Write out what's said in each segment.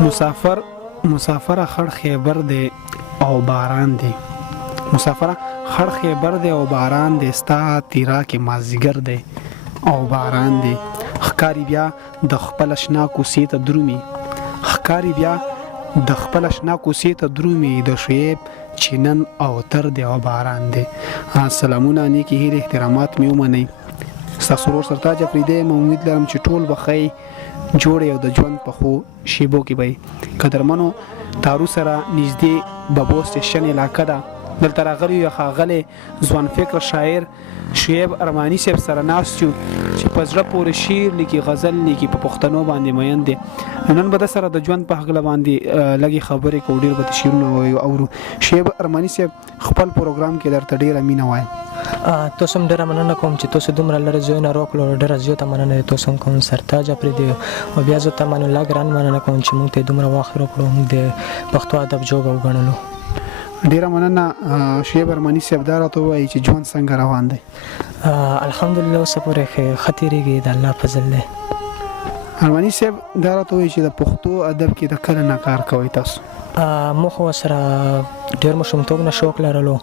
مسافر خړ خیبر دی او باران دی، مسافر خړ خیبر دی او باران دی، ستا تیرا کې مازیګر دی او باران دی. ښکاری بیا د خپل اشنا کوڅې ته درومي، ښکاری بیا د خپل اشنا کوڅې ته درومي، د شعیب چینن او تر دی او باران دی. سلامونه، نیکی هیلې، احترامات مې ومنئ. ستاسو ورور سرتاج افریدی. م امید لرم چې ټول به ښه جوړ او د ژوند په ښو شیبو کې به قدرمنو. تارو سره نږدې ببو سټیشن علاقه ده، دلته راغلی یو ښاغلی ځوان فکر شاعر شعیب ارماني صاحب سره ناست یو چې په زړه پورې شعر لیکي، غزل لیکي، په پښتنو باندې مین دی. نن به د سره د ژوند په هکله باندې لږې خبرې کوو، ډېر به د شعرونه وایو اورو. شعیب ارماني صاحب خپل پروګرام کې درته ډېره مینه وایم. تاسو هم ډېره مننه کوم چې تاسو دومره لرې ځایونه راکړو، ډېره زیاته مننه تاسو هم کوم سرتاج افریدی. او بیا زه تمن الله ګران مننه کوم چې موږ ته دومره وخت راکړو د پښتو ادب جوګه وګڼلو. ډیره مننه. شعیب ارماني صاحب دا راته وایي چې ژوند څنګه روان دی؟ الحمدلله اوسه پورې ښه تېرېږي، د الله فضل دی. ارماني صاحب دا راته وایي چې د پښتو ادب کې د کله نه کار کوئ تاسو؟ موږ خو سره ډېر ماشومتوب نه شوق لرلو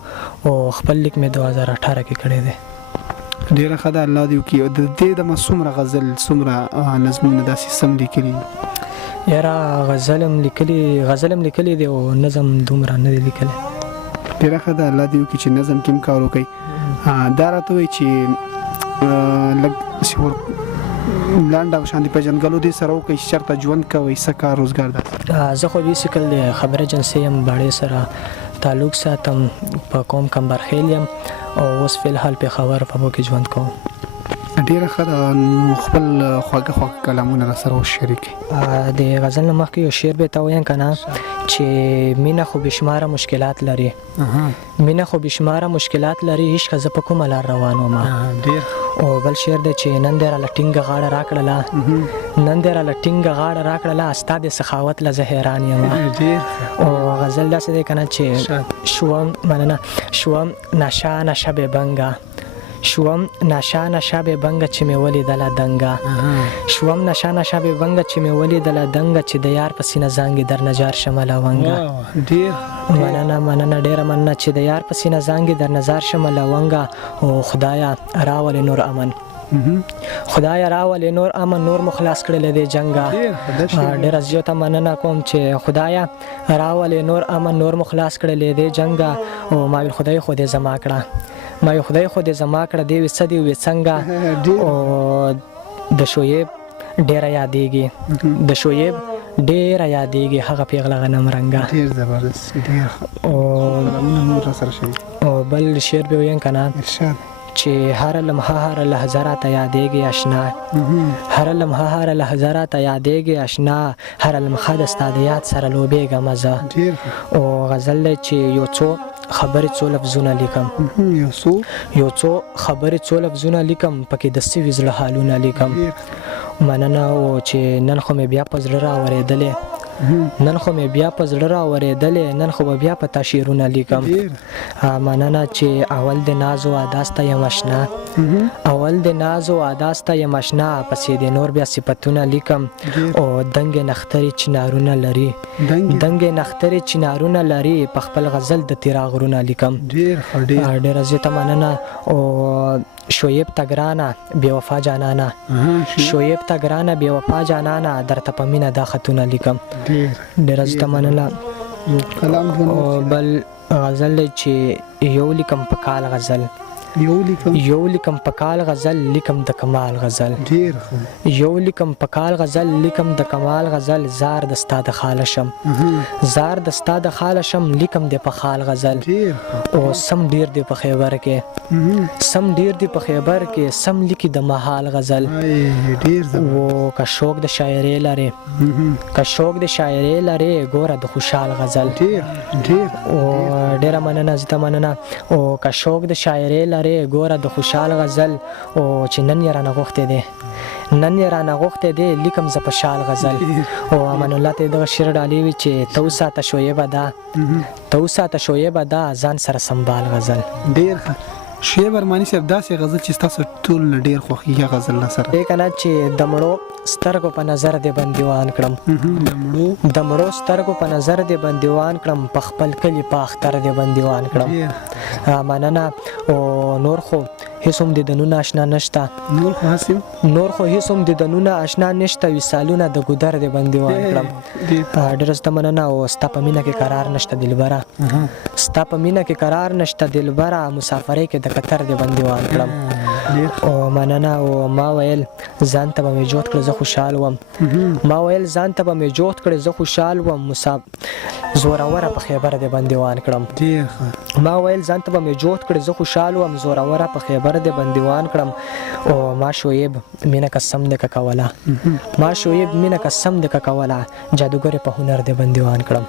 او خپل لیک مې 2018 کې کړی دی. ډیره ښه ده، الله دې وکړي. د دې دمه څومره غزل څومره نظمونه داسې سم لیکلي؟ یاره غزل هم لیکلی دی او نظم دومره نه دی لیکلی. ډیره ښه ده، الله دې وکړي چې نظم کې هم کار وکړي. دا راته وایي چې لږ لنډ او شان دي پېژنګلو دې سره وکړئ چې چېرته ژوند کوئ، څه کار روزګار ده؟ زه خو بیسیکل د خبر ایجنسۍ یم، باړې سره تعلق ساتم، په قوم کمبرخیل یم او اوس فی الحال پېښور په کې ژوند کوم. ډیره ښه ده، خپل خواږه کلامونه را سره وشریکئ. د غزل نه مخکې یو شعر به ته ووایم که نه چې مینه خو بېشماره مشکلات لري، مینه خو بېشماره مشکلات لري، عشقه زه په کومه لار روان ومه. او بل شعر دی چې نن دې راله ټینګه غاړه راکړله، نن دې راله ټینګه غاړه راکړله، ستا د سخاوت له زه حیران یم. او غزل داسې دی که نه چې شوم نشه نشه بېبنګه، شوم نشه نشه بېبنګه چې مې ولیدله دنګه، شوم نشه نشه بېبنګه چې مې ولیدله دنګه، چې د یار په سینه زانګې در نجار شمه لونګه. مننه ډېره مننه چې د یار په سینه زانګې در نظر شمه لونګه. او خدایه راولې نور امن، خدایه راولې نور امن، نور مو خلاص کړی دی جنګه. ډېره زیاته مننه کوم چې خدایه راولې نور امن، نور مو خلاص کړی دی جنګه. او ما ویل خدای خو دې زما کړه، ما یو خدای خو دې زما کړه، دی وي څه دی وي څنګه. او د شعیب ډېره یادېږي، د شعیب ډېره یادېږي هغه پیغله غنم رنګه. ډېر زبردست، ډېر او بل شعر به ویم که نه چې هر لمحه هر لحظه راته یادېږي اشنا، هر لمحه هر لحظه راته یادېږي اشنا، هر لمحه د ستا د یاد سره لوبېږم زه. او غزل دی چې یو څو خبرې څو لفظونه لیکم، یو څو خبرې څو لفظونه لیکم، پکې د سوي زړه حالونه لیکم. مننه او چې نن خو مې بیا په زړه راورېدلې، نن خو مې بیا په زړه راورېدلې، نن خو به بیا په تا شعرونه لیکم. مننه چې اول د ناز و ادا یم اشنا، اول د ناز و ادا یم اشنا، پسې د نور بیا صفتونه لیکم. او دنګ نخترې چنارونه لري، دنګ نخترې چنارونه لري، په خپل غزل د تیرا غرونه لیکم. ډېره زیاته مننه. او شعیب تګرانه بې وفا جانانه، شعیب تګرانه بې وفا جانانه، درته په مینه دا خطونه لیکم. ډېره زیاته مننه. او بل غزل دی چې یو لیکم په کال غزل، یو لیکم په کال غزل، لیکم د کمال غزل، یو لیکم په کال غزل، لیکم د کمال غزل، زار د ستا د خاله شم، زار د ستا د خاله شم، لیکم د په خال غزل. او سم ډیر دی په خیبر کې، سم ډیر دی په خیبر کې، سم لیکي د محال غزل. او که شوق د شاعرۍ لري، که شوق د شاعرۍ لري، ګوره د خوشحال غزل. او ډیره مننه، زیاته مننه. او که شوق د شاعرۍ لري، ګوره د خوشحال غزل. او چې نن یې رانه غوښتی دی، نن یې رانه غوښتی دی، لیکم زه په شال غزل. او امان الله ته دغه شعر ډالۍ وي چې ته وساته شعیبه ده، ته وساته شعیبه ده، ځان سره سنبال غزل. ډېر ښه، شعیب ارماني صاحب داسې غزل چې تاسو ټول نه ډیر خوښیږي غزل نه سره دې کنه چې د مړو سترګو په نظر دې بندیوان کړم د مړو سترګو په نظر دې بندیوان کړم په خپل کلی په اختر دې بندیوان کړم مننه او نور خو هیڅ هم د دنونه آشنا نشته نور خو هیڅ هم د دنونه آشنا نشته وسالونه د ګودر دې بندیوان کړم ډېر ست مننه او ستا په مینه کې قرار نشته دلبره ستا په مینه کې قرار نشته دلبره مسافرۍ کې د قطر دې بندیوان کړم او مننه او ما ویل ځان ته به مې جوړ کړ زه خوشحال وم ما ویل ځان ته به مې جوړ کړ زه خوشحال وم زوروره په خیبر دې بندیوان کړم ما ویل ځان ته به مې جوړ کړ زه خوشحال وم زوروره په خیبر دې بندیوان کړم او ما شعیب مینه قسم دې کوله ما شعیب مینه قسم دې کوله جادوګر په هنر دې بندیوان کړم